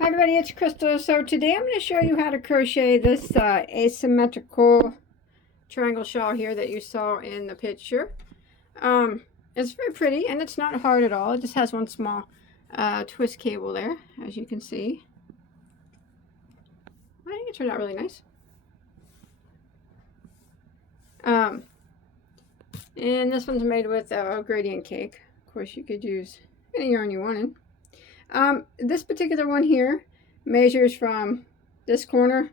Hi everybody, it's Crystal. So today I'm going to show you how to crochet this asymmetrical triangle shawl here that you saw in the picture. It's very pretty and it's not hard at all. It just has one small twist cable there, as you can see. I think it turned out really nice. And this one's made with a gradient cake. Of course, you could use any yarn you wanted. This particular one here measures from this corner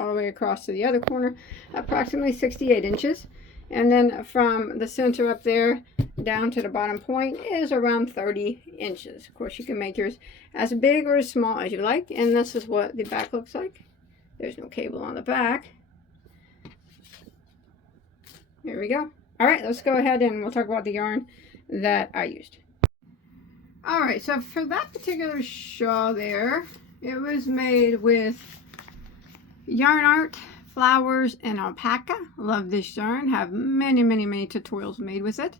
all the way across to the other corner, approximately 68 inches. And then from the center up there down to the bottom point is around 30 inches. Of course, you can make yours as big or as small as you like. And this is what the back looks like. There's no cable on the back. Here we go. All right, let's go ahead and we'll talk about the yarn that I used. All right, so for that particular shawl there, it was made with yarn art, flowers, and alpaca. Love this yarn. Have many tutorials made with it.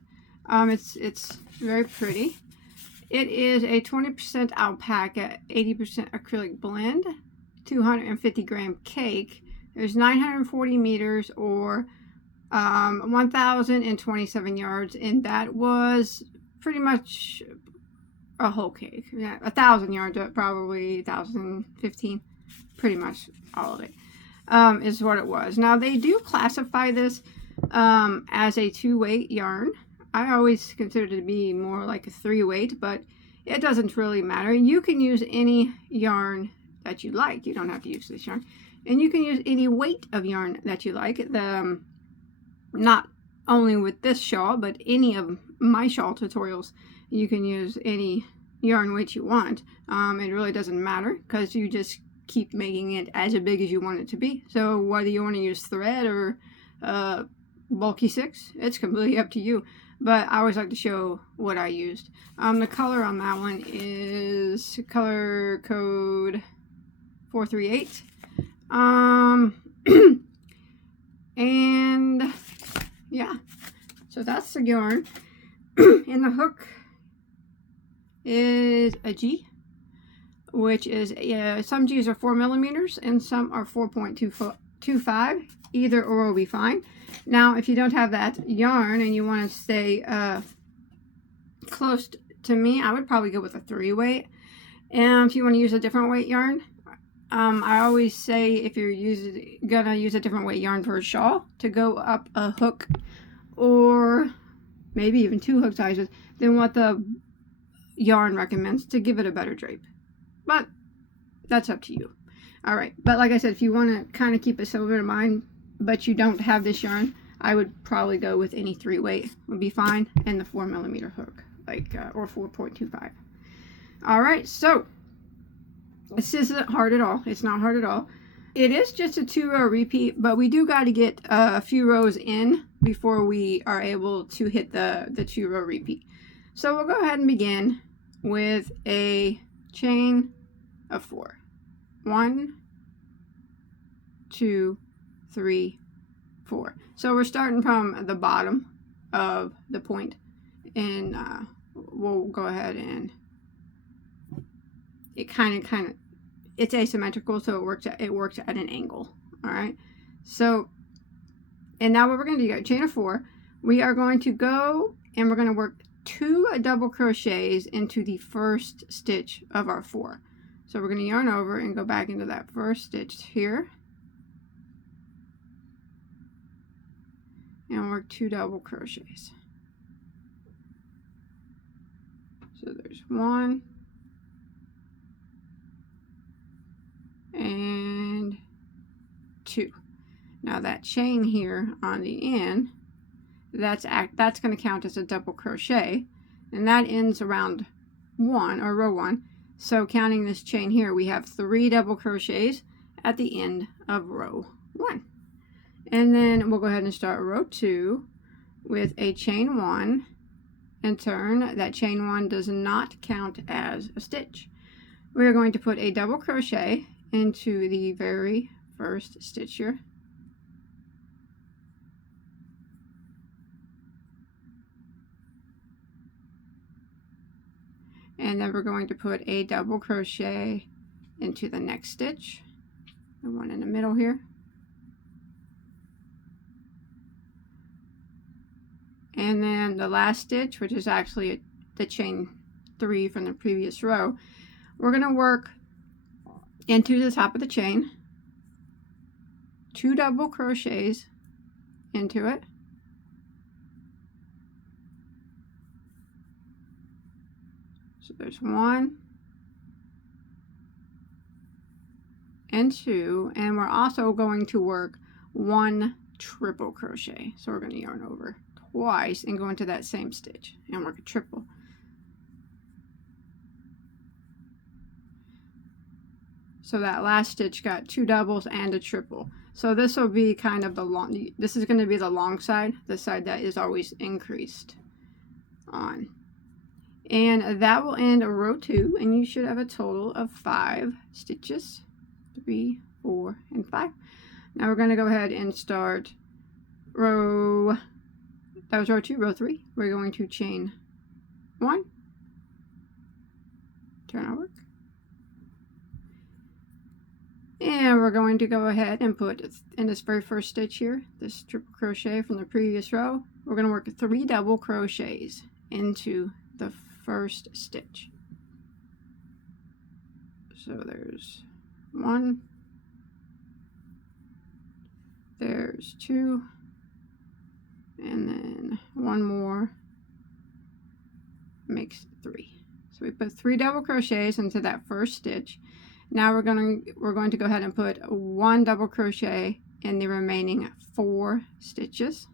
It's very pretty. It is a 20% alpaca, 80% acrylic blend, 250 gram cake. There's 940 meters or 1,027 yards, and that was pretty much a whole cake. Yeah, 1,000 yards, probably 1,015, pretty much all of it is what it was. Now they do classify this as a 2-weight yarn. I always considered it to be more like a 3-weight, but it doesn't really matter. You can use any yarn that you like. You don't have to use this yarn, and you can use any weight of yarn that you like. Not only with this shawl, but any of my shawl tutorials, you can use any yarn weight you want. It really doesn't matter because you just keep making it as big as you want it to be. So whether you want to use thread or bulky 6, it's completely up to you. But I always like to show what I used. The color on that one is color code 438. And yeah, so that's the yarn. And the hook is a G, which is some G's are 4 millimeters and some are 4.25. Either or will be fine. Now, if you don't have that yarn and you want to stay close to me, I would probably go with a 3-weight. And if you want to use a different weight yarn, I always say if you're gonna use a different weight yarn for a shawl, to go up a hook or maybe even 2 hook sizes than what the yarn recommends to give it a better drape. But that's up to you. All right, but like I said, if you want to kind of keep a silver in mind, but you don't have this yarn, I would probably go with any 3-weight would be fine, and the 4 millimeter hook, like or 4.25. All right, so this isn't hard at all. It's not hard at all. It is just a 2-row repeat, but we do got to get a few rows in before we are able to hit the 2-row repeat. So we'll go ahead and begin with a chain of 4. 1, 2, 3, 4. So we're starting from the bottom of the point, and we'll go ahead and it kind of it's asymmetrical, so it works at an angle. All right, so and now what we're going to do, chain of 4, we are going to go and we're going to work 2 double crochets into the first stitch of our 4. So we're going to yarn over and go back into that first stitch here and work 2 double crochets. So there's 1 and 2. Now that chain here on the end, that's going to count as a double crochet, and that ends around 1 or row 1. So counting this chain here, we have 3 double crochets at the end of row 1. And then we'll go ahead and start row 2 with a chain 1 and turn. That chain 1 does not count as a stitch. We're going to put a double crochet into the very first stitch here. And then we're going to put a double crochet into the next stitch, the one in the middle here, and then the last stitch, which is actually the chain 3 from the previous row, we're going to work into the top of the chain, 2 double crochets into it, so there's 1 and 2, and we're also going to work 1 triple crochet. So we're going to yarn over twice and go into that same stitch and work a triple. So that last stitch got 2 doubles and a triple. So this will be kind of the long, this is going to be the long side, the side that is always increased on. And that will end row 2, and you should have a total of 5 stitches. 3, 4, and 5. Now we're going to go ahead and start row, that was row 2, row 3. We're going to chain 1, turn our work, and we're going to go ahead and put in this very first stitch here, this triple crochet from the previous row, we're going to work 3 double crochets into the first stitch. So there's 1, there's 2, and then 1 more makes 3. So we put 3 double crochets into that first stitch. Now we're going to go ahead and put 1 double crochet in the remaining 4 stitches.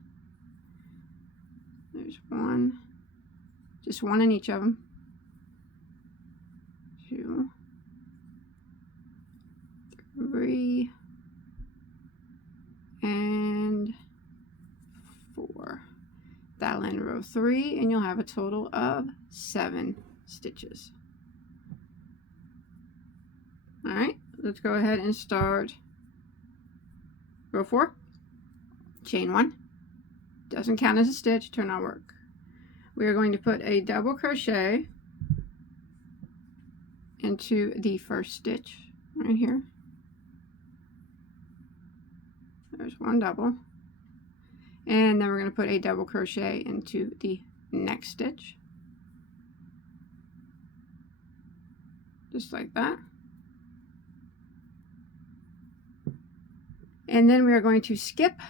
There's 1, just 1 in each of them, 2, 3, and 4. That'll end row 3, and you'll have a total of 7 stitches. Alright, let's go ahead and start row 4. Chain 1. Doesn't count as a stitch, turn our work. We are going to put a double crochet into the first stitch right here. There's 1 double, and then we're going to put a double crochet into the next stitch, just like that. And then we are going to skip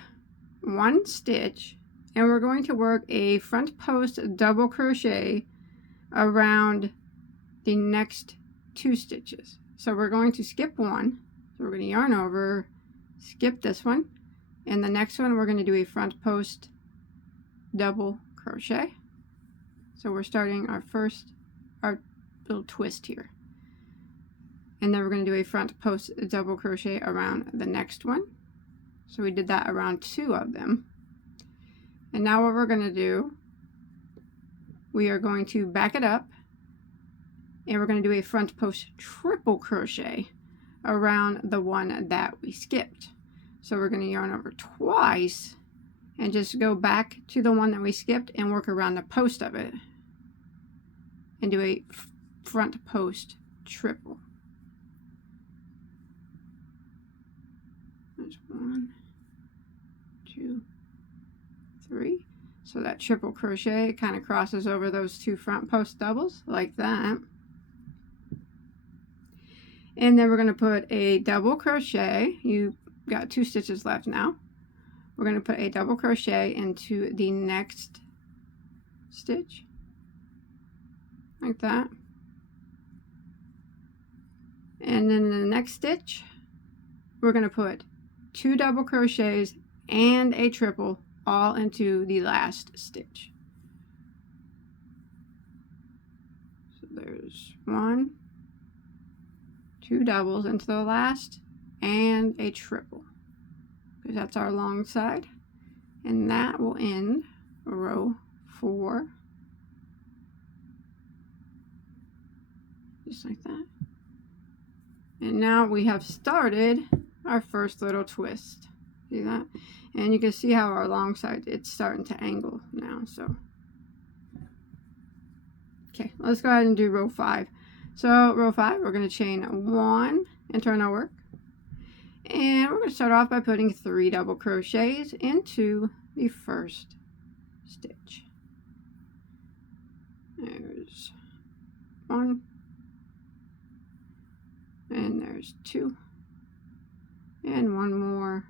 1 stitch, and we're going to work a front post double crochet around the next 2 stitches. So we're going to skip 1, so we're going to yarn over, skip this one, and the next one we're going to do a front post double crochet. So we're starting our little twist here, and then we're going to do a front post double crochet around the next one. So we did that around 2 of them. And now what we're going to do, we are going to back it up, and we're going to do a front post triple crochet around the one that we skipped. So we're going to yarn over twice and just go back to the one that we skipped and work around the post of it and do a front post triple. There's 1, 2, 3. So that triple crochet kind of crosses over those 2 front post doubles like that. And then we're going to put a double crochet. You got 2 stitches left now. We're going to put a double crochet into the next stitch like that. And then in the next stitch, we're going to put 2 double crochets and a triple all into the last stitch. So there's 1, 2 doubles into the last, and a triple, because that's our long side, and that will end row 4, just like that. And now we have started our first little twist. See that? And you can see how our long side, it's starting to angle now. So okay, let's go ahead and do row 5. So row 5, we're going to chain 1 and turn our work. And we're going to start off by putting 3 double crochets into the first stitch. There's 1, and there's 2, and 1 more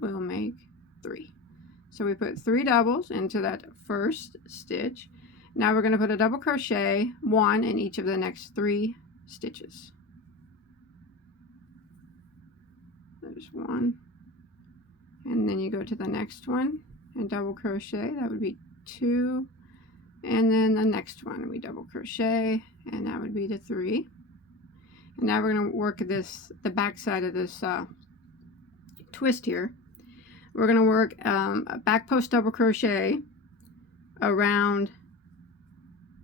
will make 3. So we put 3 doubles into that first stitch. Now we're going to put a double crochet, 1 in each of the next 3 stitches. There's 1, and then you go to the next one and double crochet. That would be 2, and then the next one we double crochet, and that would be the 3. And now we're going to work the back side of this twist here. We're going to work a back post double crochet around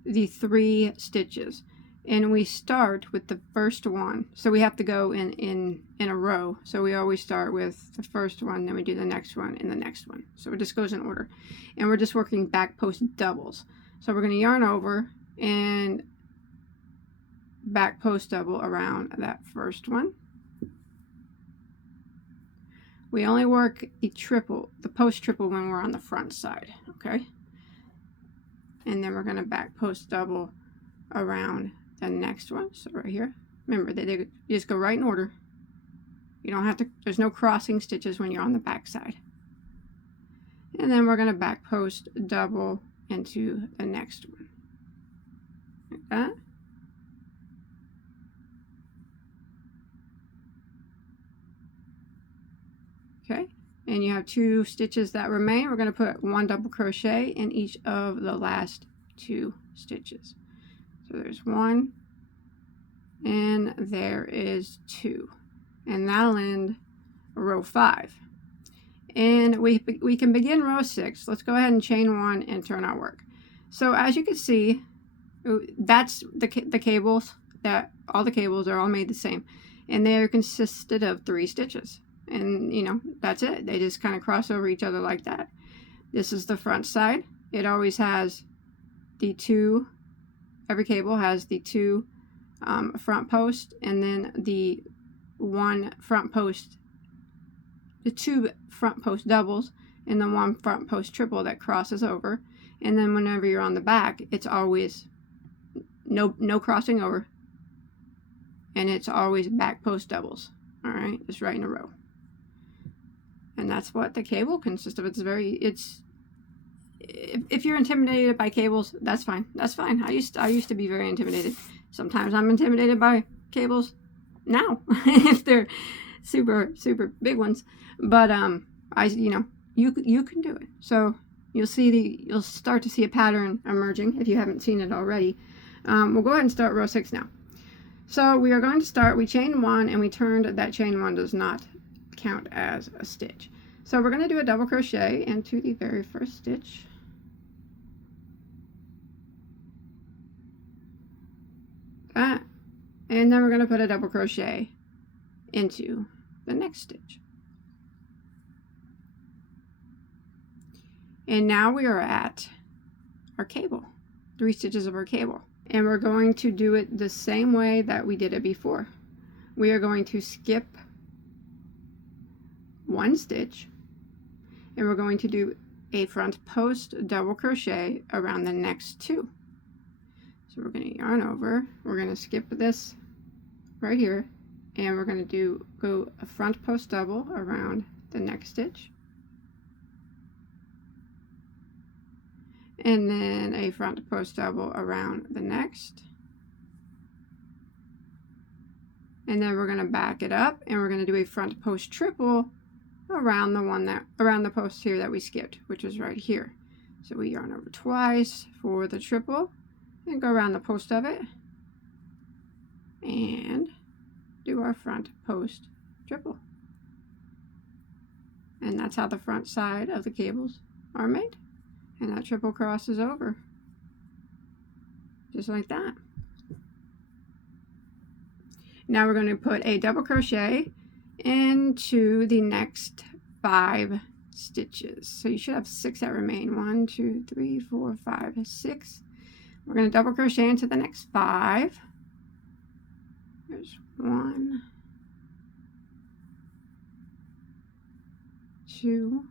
the 3 stitches. And we start with the first one, so we have to go in a row. So we always start with the first one, then we do the next one and the next one. So it just goes in order, and we're just working back post doubles. So we're going to yarn over and back post double around that first one. We only work the post triple when we're on the front side, okay? And then we're going to back post double around the next one. So right here, remember you just go right in order. You don't have to, there's no crossing stitches when you're on the back side. And then we're going to back post double into the next one, like that. Okay, and you have 2 stitches that remain. We're going to put 1 double crochet in each of the last 2 stitches. So there's 1, and there is 2, and that'll end row 5. And we can begin row 6. Let's go ahead and chain 1 and turn our work. So as you can see, that's the cables. That all the cables are all made the same, and they are consisted of 3 stitches. And you know, that's it. They just kind of cross over each other like that. This is the front side. It always has the 2, every cable has the 2 front post, and then the 1 front post, the 2 front post doubles, and the 1 front post triple that crosses over. And then whenever you're on the back, it's always no crossing over, and it's always back post doubles. All right, just right in a row. And that's what the cable consists of. If you're intimidated by cables, that's fine. That's fine. I used to be very intimidated. Sometimes I'm intimidated by cables now if they're super big ones. But you can do it. So you'll start to see a pattern emerging if you haven't seen it already. We'll go ahead and start row 6 now. So we are going to start. We chain 1 and we turned. That chain 1 does not count as a stitch. So we're going to do a double crochet into the very first stitch. That, and then we're going to put a double crochet into the next stitch. And now we are at our cable, 3 stitches of our cable. And we're going to do it the same way that we did it before. We are going to skip 1 stitch, and we're going to do a front post double crochet around the next 2. So we're going to yarn over, we're going to skip this right here, and we're going to go a front post double around the next stitch, and then a front post double around the next, and then we're going to back it up and we're going to do a front post triple around the post here that we skipped, which is right here. So we yarn over twice for the triple and go around the post of it and do our front post triple. And that's how the front side of the cables are made. And that triple crosses over just like that. Now we're going to put a double crochet into the next 5 stitches. So you should have 6 that remain. 1, 2, 3, 4, 5, 6. we're going to double crochet into the next 5. There's 1, 2,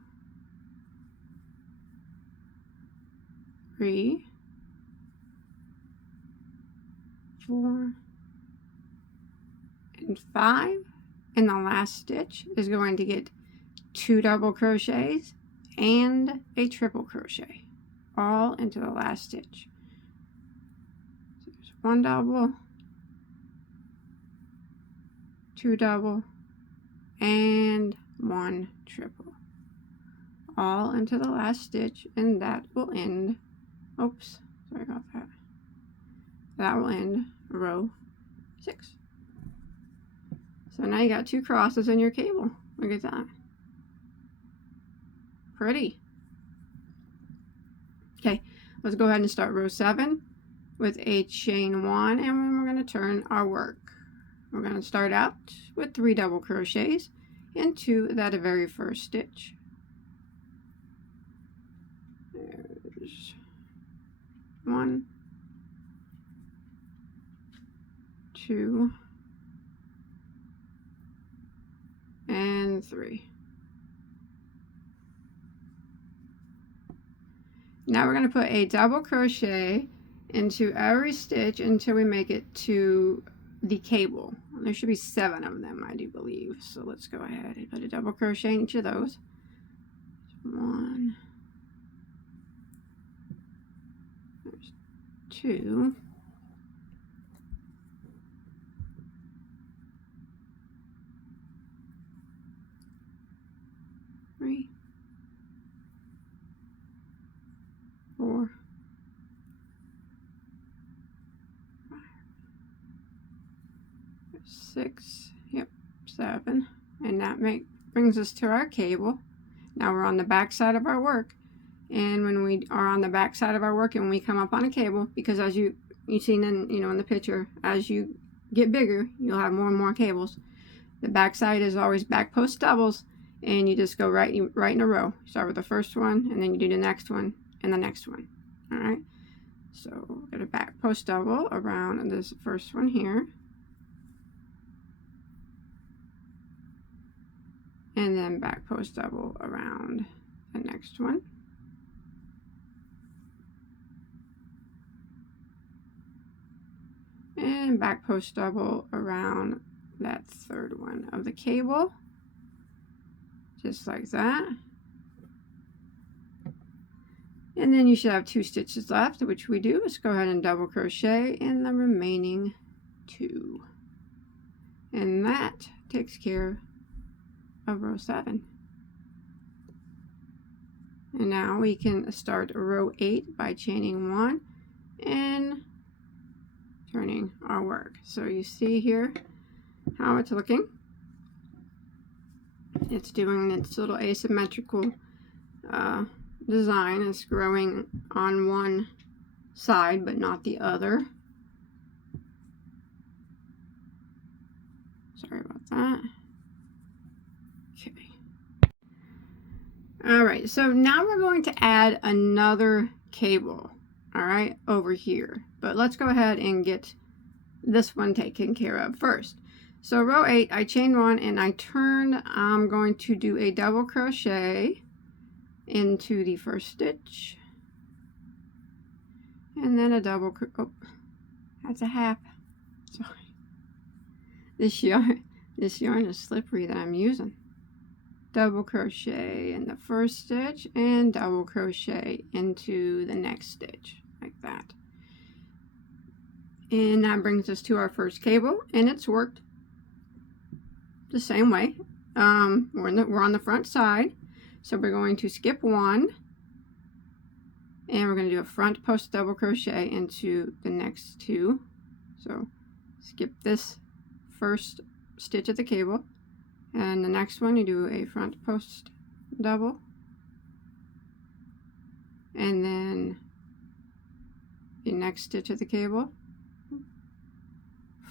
3, 4, and 5. And the last stitch is going to get 2 double crochets and a triple crochet all into the last stitch. So there's 1 double, 2 double, and 1 triple, all into the last stitch, and that will end, oops, sorry about that, that will end row 6. So now you got 2 crosses in your cable. Look at that. Pretty. Okay, let's go ahead and start row 7 with a chain 1, and then we're going to turn our work. We're going to start out with 3 double crochets into that very first stitch. There's 1, 2, and 3. Now we're going to put a double crochet into every stitch until we make it to the cable. There should be 7 of them, I do believe. So let's go ahead and put a double crochet in each of those. 1, there's 2, 3, 4, 5, 6, yep, 7, and that brings us to our cable. Now we're on the back side of our work, and when we are on the back side of our work and we come up on a cable, because as you've seen in in the picture, as you get bigger, you'll have more and more cables. The back side is always back post doubles, and you just go right in a row. Start with the first one, and then you do the next one and the next one. All right, so we're going to back post double around this first one here, and then back post double around the next one, and back post double around that third one of the cable, just like that. And then you should have 2 stitches left, which we do. Let's go ahead and double crochet in the remaining 2, and that takes care of row 7. And now we can start row 8 by chaining 1 and turning our work. So you see here how it's looking. It's doing its little asymmetrical design. It's growing on one side but not the other. Sorry about that. Okay. Alright, so now we're going to add another cable, alright, over here. But let's go ahead and get this one taken care of first. So row 8, I chained 1 and I turned. I'm going to do a double crochet into the first stitch, and then a double oh, that's a half. Sorry, this yarn is slippery that I'm using. Double crochet in the first stitch and double crochet into the next stitch, like that. And that brings us to our first cable, and it's worked the same way. We're on the front side, so we're going to skip 1, and we're going to do a front post double crochet into the next 2. So skip this first stitch of the cable, and the next one you do a front post double, and then the next stitch of the cable,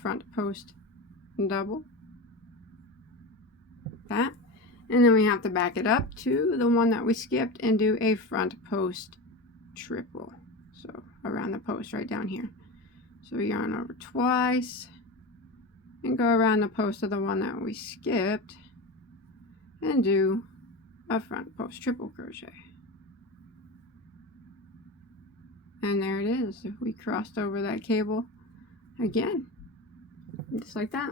front post double, like that. And then we have to back it up to the one that we skipped and do a front post triple. So around the post right down here. So we yarn over twice and go around the post of the one that we skipped and do a front post triple crochet. And there it is. We crossed over that cable again, just like that.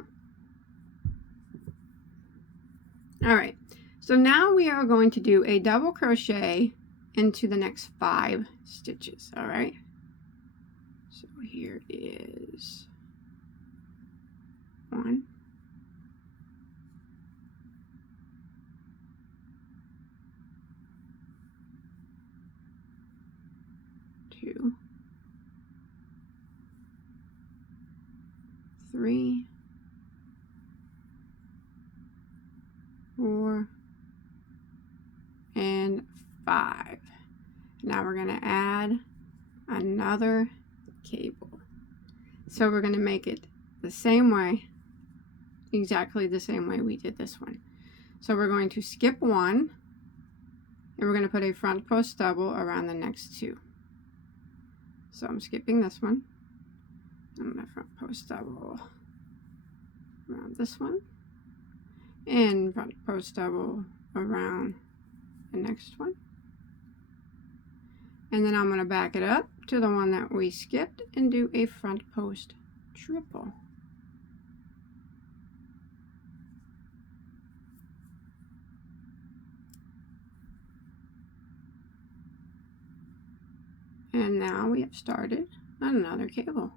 All right, so now we are going to do a double crochet into the next 5 stitches. All right, so here is 1, 2, 3, 4, and 5. Now we're going to add another cable. So we're going to make it the same way, exactly the same way we did this one. So we're going to skip 1, and we're going to put a front post double around the next 2. So I'm skipping this one. I'm going to front post double around this one, and front post double around the next one. And then I'm going to back it up to the one that we skipped and do a front post triple. And now we have started another cable.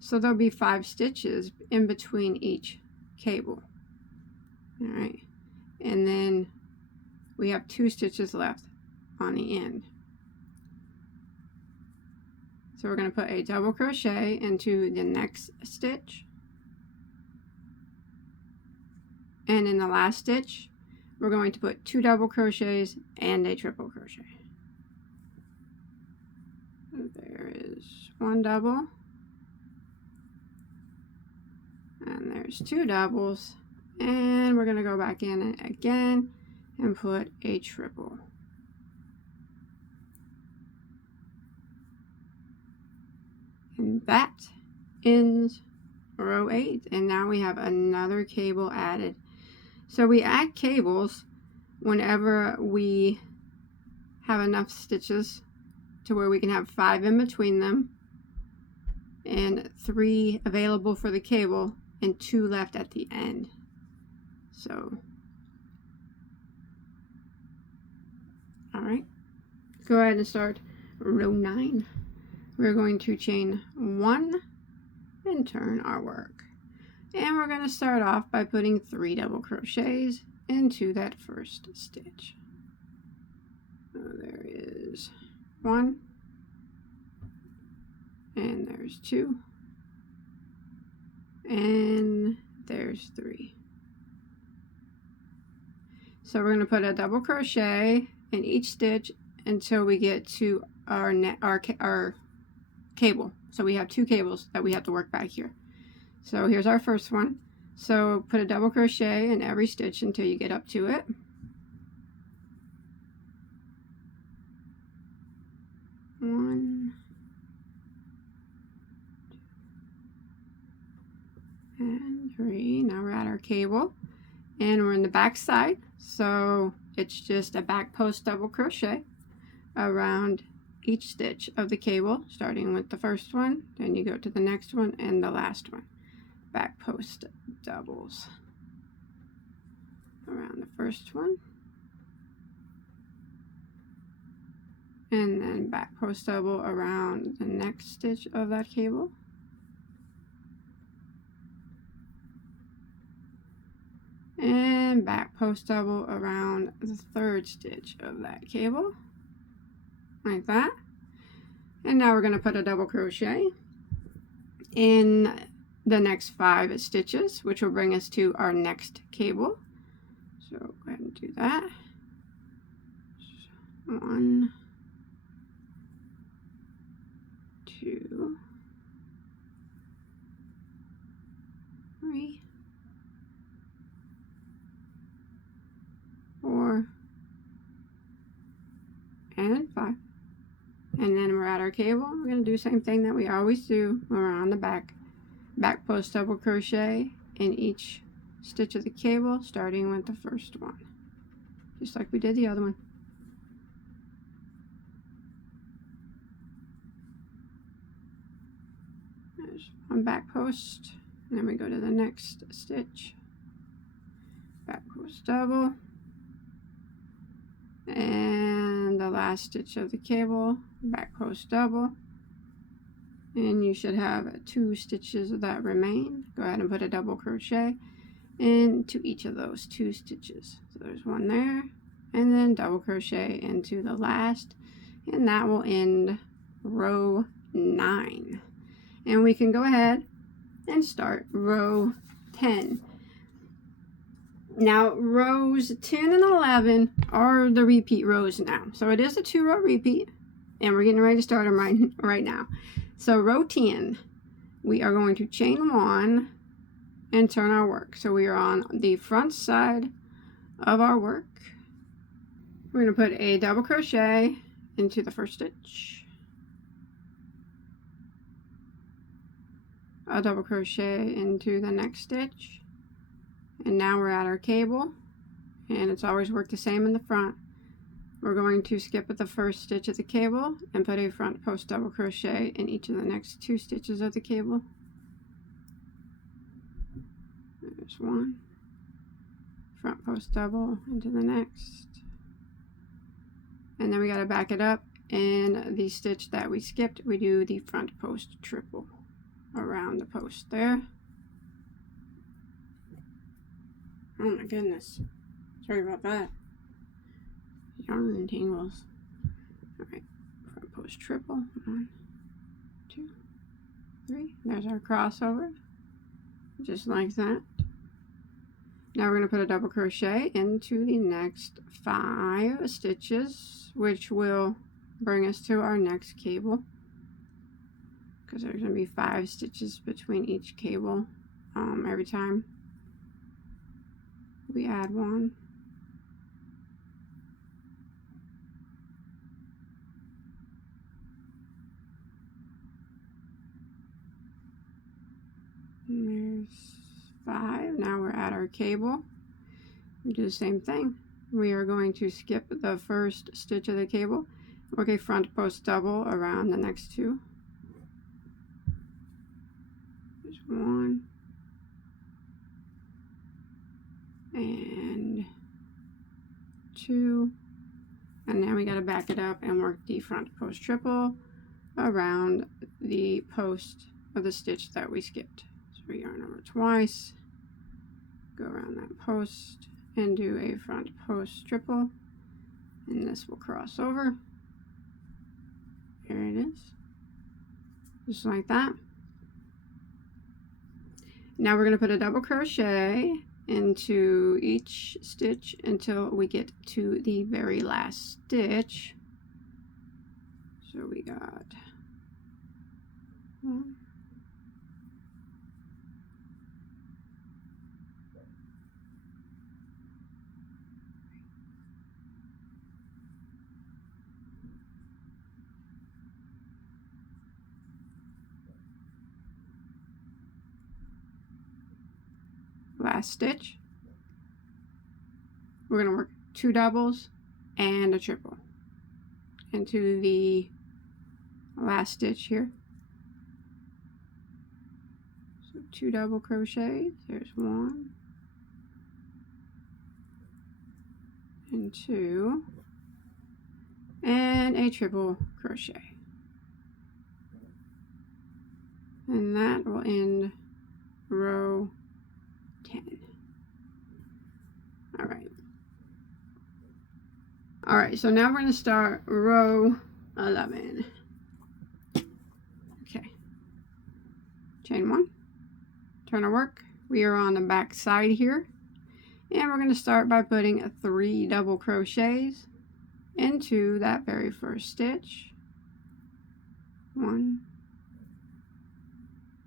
So there'll be 5 stitches in between each cable. All right, and then we have 2 stitches left on the end. So we're going to put a double crochet into the next stitch, and in the last stitch we're going to put 2 double crochets and a triple crochet. So there is 1 double, and there's 2 doubles, and we're going to go back in again and put a triple. And that ends row 8, and now we have another cable added. So we add cables whenever we have enough stitches to where we can have 5 in between them and 3 available for the cable and 2 left at the end. So all right, go ahead and start row 9. We're going to chain 1 and turn our work, and we're going to start off by putting 3 double crochets into that first stitch. So there is 1, and there's 2, and there's 3. So we're going to put a double crochet in each stitch until we get to our cable. So we have 2 cables that we have to work back here. So here's our first one. So put a double crochet in every stitch until you get up to it. One, and 3. Now we're at our cable, and we're in the back side, so it's just a back post double crochet around each stitch of the cable, starting with the first one, then you go to the next one and the last one. Back post doubles around the first one, and then back post double around the next stitch of that cable, and back post double around the third stitch of that cable, like that. And now we're going to put a double crochet in the next 5 stitches, which will bring us to our next cable. So go ahead and do that. 1, 2, 3, 4, and 5. And then we're at our cable. We're going to do the same thing that we always do when we're on the back post double crochet in each stitch of the cable, starting with the first one, just like we did the other one. There's one back post, and then we go to the next stitch, back post double, and the last stitch of the cable, back post double, and you should have 2 stitches that remain. Go ahead and put a double crochet into each of those 2 stitches. So there's one there, and then double crochet into the last, and that will end row 9. And we can go ahead and start row 10. Now rows 10 and 11 are the repeat rows now. So it is a 2-row repeat, and we're getting ready to start them right now. So row 10, we are going to chain 1 and turn our work. So we are on the front side of our work. We're going to put a double crochet into the first stitch, a double crochet into the next stitch, and now we're at our cable, and it's always worked the same in the front. We're going to skip at the first stitch of the cable and put a front post double crochet in each of the next 2 stitches of the cable. There's one, front post double into the next, and then we got to back it up. In the stitch that we skipped, we do the front post triple around the post there. Oh my goodness, sorry about that. Yarn tangles. Alright, front post triple. 1, 2, 3. There's our crossover, just like that. Now we're going to put a double crochet into the next 5 stitches, which will bring us to our next cable, because there's going to be 5 stitches between each cable every time we add one. And there's 5. Now we're at our cable. We do the same thing. We are going to skip the first stitch of the cable, work a front post double around the next 2. There's 1 and 2, and now we got to back it up and work the front post triple around the post of the stitch that we skipped. So we yarn over twice, go around that post and do a front post triple, and this will cross over. There it is, just like that. Now we're going to put a double crochet into each stitch until we get to the very last stitch. So we got 1, last stitch. We're going to work 2 doubles and a triple into the last stitch here. So 2 double crochets, there's 1 and 2, and a triple crochet, and that will end row 10. Alright, so now we're going to start row 11. Okay, chain 1, turn our work. We are on the back side here, and we're going to start by putting 3 double crochets into that very first stitch. 1,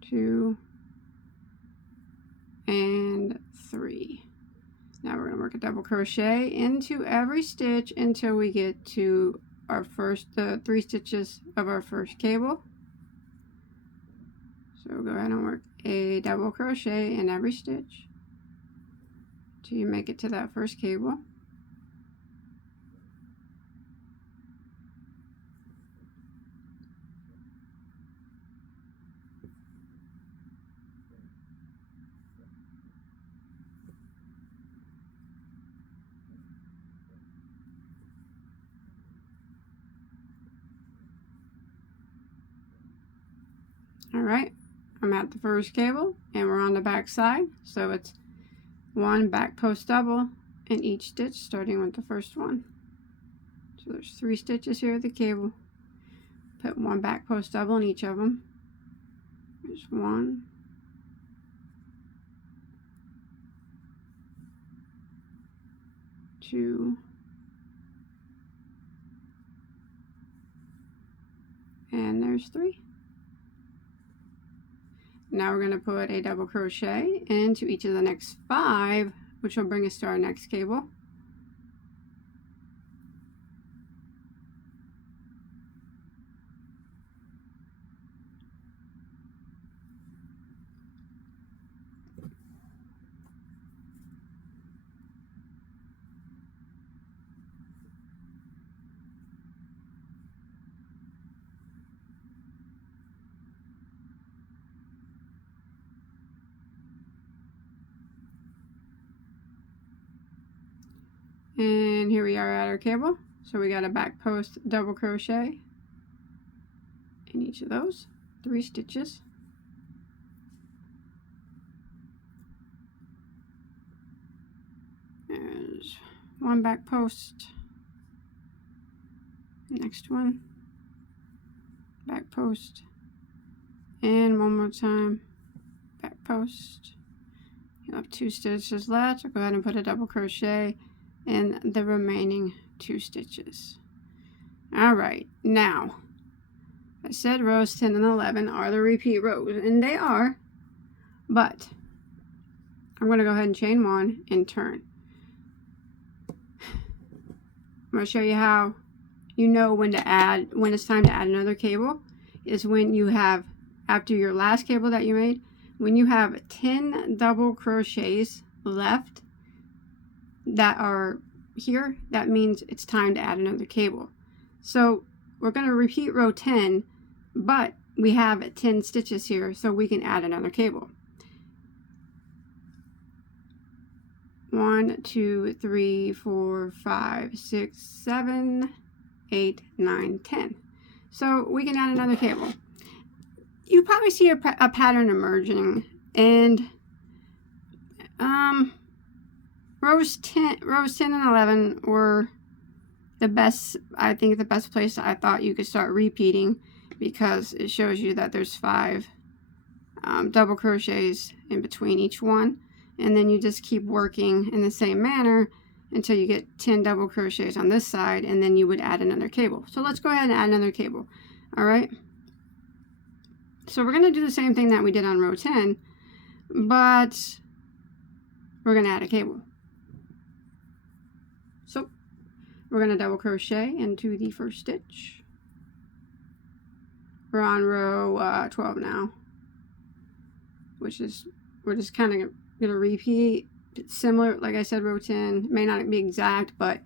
2, and 3. Now we're going to work a double crochet into every stitch until we get to the 3 stitches of our first cable. So go ahead and work a double crochet in every stitch till you make it to that first cable. Alright, I'm at the first cable and we're on the back side, so it's 1 back post double in each stitch starting with the first one. So there's 3 stitches here at the cable. Put 1 back post double in each of them. There's 1, 2, and there's 3. Now we're going to put a double crochet into each of the next 5, which will bring us to our next cable. And here we are at our cable. So we got a back post double crochet in each of those 3 stitches. There's 1 back post. Next one, back post, and 1 more time, back post. You'll have 2 stitches left, so go ahead and put a double crochet in the remaining 2 stitches. Alright, now I said rows 10 and 11 are the repeat rows, and they are, but I'm going to go ahead and chain 1 and turn. I'm going to show you how you know when it's time to add another cable is when you have, after your last cable that you made, when you have 10 double crochets left that are here, that means it's time to add another cable. So we're going to repeat row 10, but we have 10 stitches here, so we can add another cable. 1, 2, 3, 4, 5, 6, 7, 8, 9, 10. So we can add another cable. You probably see a pattern emerging, and rows 10 and 11 were the best. I think the best place I thought you could start repeating, because it shows you that there's 5 double crochets in between each one, and then you just keep working in the same manner until you get 10 double crochets on this side, and then you would add another cable. So let's go ahead and add another cable. All right, so we're going to do the same thing that we did on row 10, but we're going to add a cable. So we're going to double crochet into the first stitch. We're on row 12 now, which is, we're just kind of going to repeat. It's similar, like I said, row 10 may not be exact, but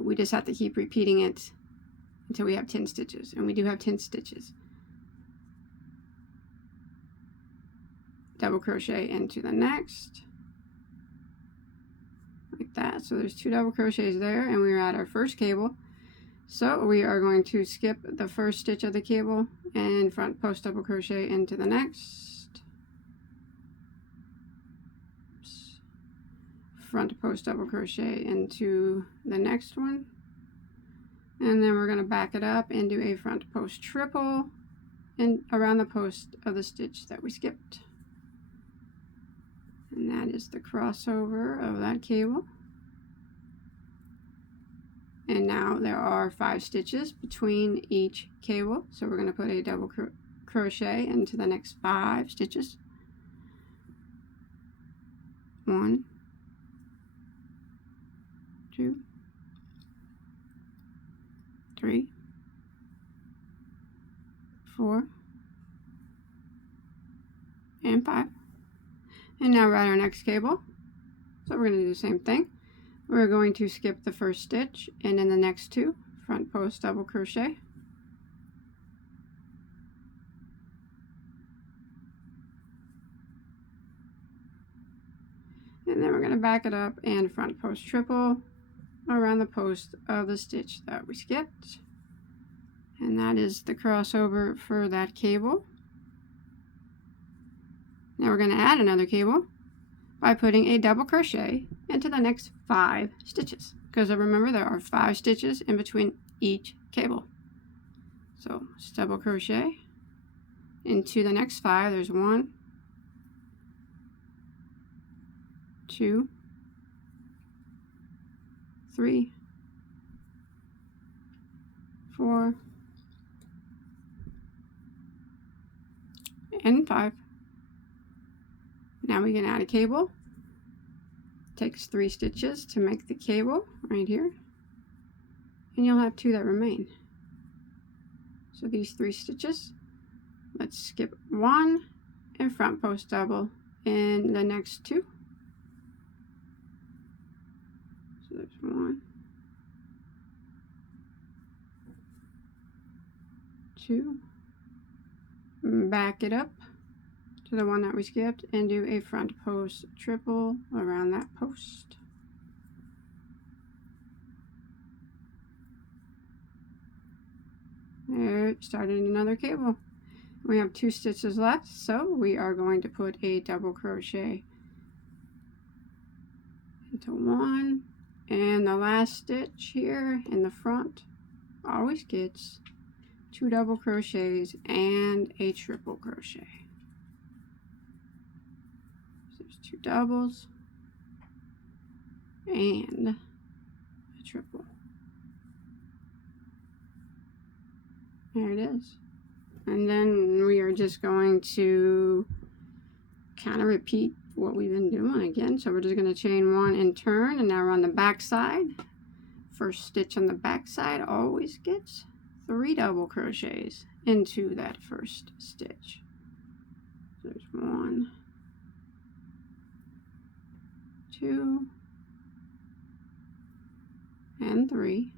we just have to keep repeating it until we have 10 stitches, and we do have 10 stitches. Double crochet into the next, like that. So there's 2 double crochets there, and we're at our first cable. So we are going to skip the first stitch of the cable and front post double crochet into the next. Front post double crochet into the next one, and then we're going to back it up and do a front post triple and around the post of the stitch that we skipped, and that is the crossover of that cable. And now there are 5 stitches between each cable, so we're going to put a double crochet into the next 5 stitches. 1, 2, 3, 4, and 5. And now we're at our next cable. So we're going to do the same thing. We're going to skip the first stitch, and in the next 2, front post double crochet. And then we're going to back it up and front post triple around the post of the stitch that we skipped. And that is the crossover for that cable. Now we're going to add another cable by putting a double crochet into the next 5 stitches, because remember there are 5 stitches in between each cable. So just double crochet into the next 5. There's 1, 2, 3, 4, and 5. Now we can add a cable. Takes 3 stitches to make the cable right here, and you'll have 2 that remain. So these 3 stitches, let's skip 1 and front post double in the next 2. So there's 1, 2, back it up to the one that we skipped and do a front post triple around that post. There, started another cable. We have 2 stitches left, so we are going to put a double crochet into 1, and the last stitch here in the front always gets 2 double crochets and a triple crochet. 2 doubles and a triple. There it is. And then we are just going to kind of repeat what we've been doing again. So we're just going to chain 1 and turn, and now we're on the back side. First stitch on the back side always gets 3 double crochets into that first stitch. So there's 1, 2, and 3,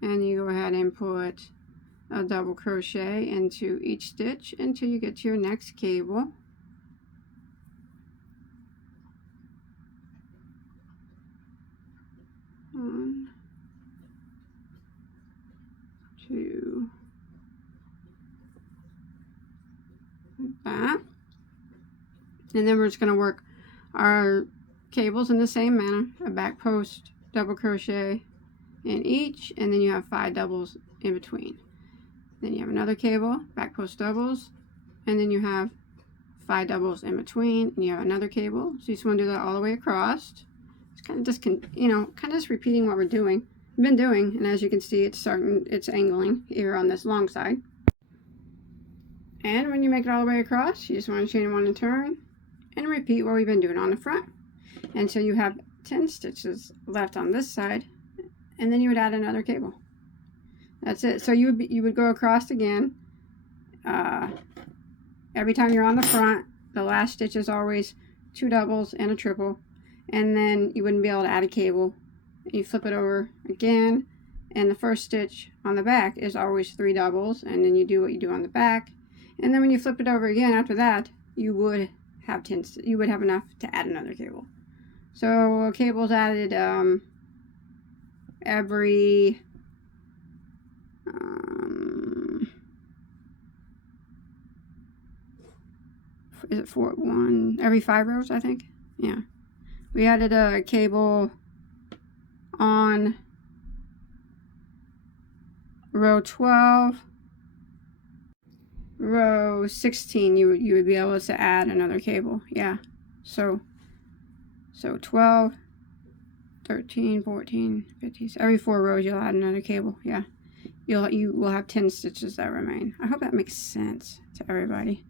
and you go ahead and put a double crochet into each stitch until you get to your next cable. One, 2, like that, and then we're just going to work our cables in the same manner. A back post double crochet in each, and then you have 5 doubles in between. Then you have another cable, back post doubles, and then you have 5 doubles in between, and you have another cable. So you just want to do that all the way across. It's kind of just kind of just repeating what we've been doing, and as you can see, it's angling here on this long side. And when you make it all the way across, you just want to chain 1 and turn, and repeat what we've been doing on the front. And so you have 10 stitches left on this side, and then you would add another cable. That's it. So you would go across again. Every time you're on the front, the last stitch is always 2 doubles and a triple, and then you wouldn't be able to add a cable. You flip it over again, and the first stitch on the back is always 3 doubles, and then you do what you do on the back, and then when you flip it over again after that, you would have enough to add another cable. So a cable's added every is it every 5 rows, I think. Yeah, we added a cable on row 12. Row 16 you would be able to add another cable. Yeah, so 12, 13, 14, 15, every 4 rows you'll add another cable. Yeah, you will have 10 stitches that remain. I hope that makes sense to everybody.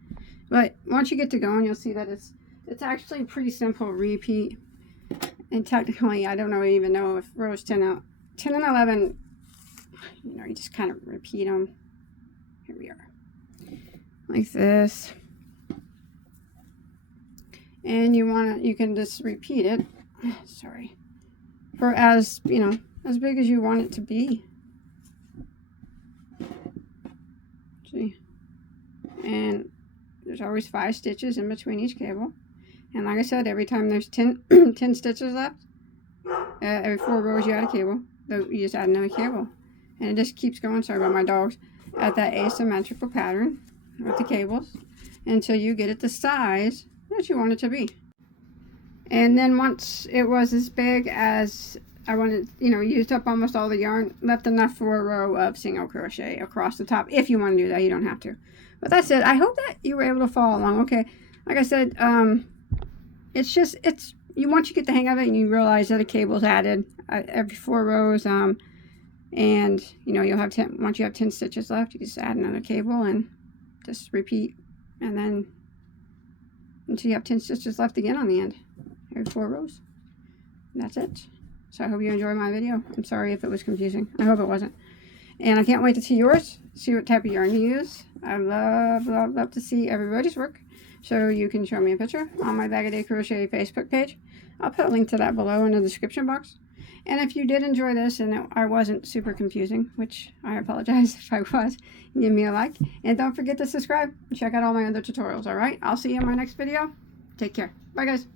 But once you get to going, you'll see that it's actually a pretty simple repeat. And technically, I don't even know if rows 10 and 11 you know, you just kind of repeat them. Here we are. Like this. And you can just repeat it. Sorry. For as, you know, as big as you want it to be. See? And there's always 5 stitches in between each cable. And like I said, every time there's 10 stitches left, every 4 rows you add a cable. You just add another cable. And it just keeps going, sorry about my dogs, at that asymmetrical pattern with the cables until you get it the size that you want it to be. And then once it was as big as I wanted, you know, used up almost all the yarn, left enough for a row of single crochet across the top. If you want to do that, you don't have to. But that's it. I hope that you were able to follow along. Okay, like I said, it's just, once you get the hang of it and you realize that a cable's added every 4 rows, and you know, you'll have 10, once you have 10 stitches left, you just add another cable and just repeat, and then until you have 10 stitches left again on the end, every 4 rows. And that's it. So I hope you enjoyed my video. I'm sorry if it was confusing. I hope it wasn't. And I can't wait to see yours, see what type of yarn you use. I love to see everybody's work. So you can show me a picture on my Bagoday Crochet Facebook page. I'll put a link to that below in the description box. And if you did enjoy this and I wasn't super confusing, which I apologize if I was, give me a like. And don't forget to subscribe and check out all my other tutorials, alright? I'll see you in my next video. Take care. Bye, guys.